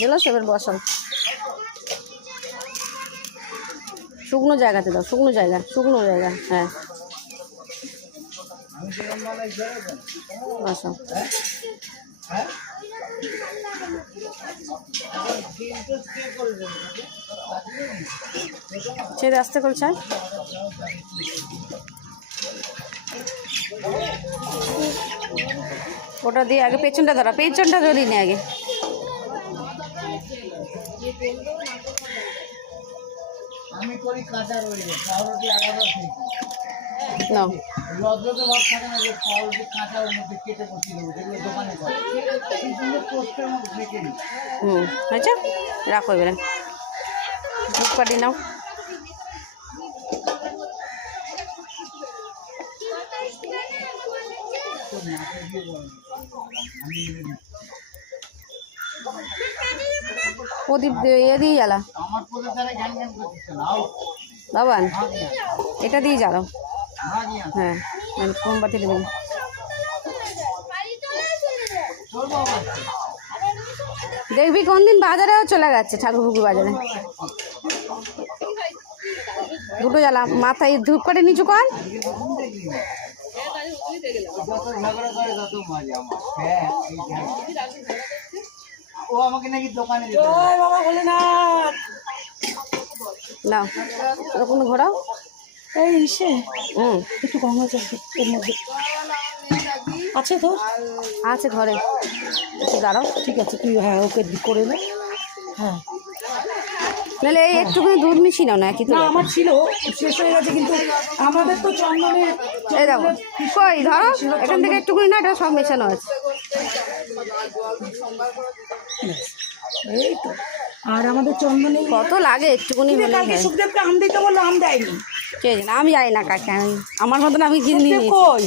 গেলো এবার বসাও। শুকনো জায়গাতে দাও, শুকনো জায়গা, শুকনো জায়গা। হ্যাঁ বসাও। ছেড়ে আসতে করে চাই। ওটা দিয়ে আগে পেছনটা ধরা, পেছনটা ধরি নি আগে। আমি করি কাঁচা রয়েছে পাউরুটি আলাদা থেকে নাও লজ্জাতে ভাব থাকে না যে পাউরুটি কাঁচা ওর মধ্যে কেটে বসিয়ে দেবো, যেগুলো দোকানে করে কিন্তু পোস্টের মধ্যে ঢেকে দিই। হয়েছে, রাখো এবারে। ধূপকাঠি নাও। প্রদীপ এ দিয়ে জ্বালা আমার প্রদীপ দ্বারা জ্ঞান জ্ঞান করতেছে না বাবান, এটা দিয়ে জ্বালাও। হ্যাঁ মোমবাতি দেবেন। দেখবি কোন দিন বাজারেও চলে গেছে, ঠাকুরপুকুর বাজারে। দুটো জ্বালা, মাথায় ধূপ করে নিচু কর। ও আমাকে নাকি দোকানে বাবা বলে না নাও ওরকম ঘোরাও। এই সে একটু কম হয়েছে এর মধ্যে আছে তোর? আছে ঘরে, একটু দাঁড়াও। ঠিক আছে তুই হ্যাঁ ওকে করে নে। হ্যাঁ নাহলে এই একটুখানি দুধ মিশিয়ে নাও না, কি তো না আমার ছিল শেষ হয়ে গেছে, কিন্তু আমাদের তো চন্দনের এই দেখো কই ধরো এখান থেকে একটুখানি না, এটা সব মেশানো আছে। এই তো আর আমাদের চন্দনে কত লাগে একটুখানি হলে কালকে সুখদেবকে আম দিতে বললো, আম দেয়নি। কে জানে, আমি জানি না কাকে, আমি আমার মতন আমি কিনে নিয়ে কই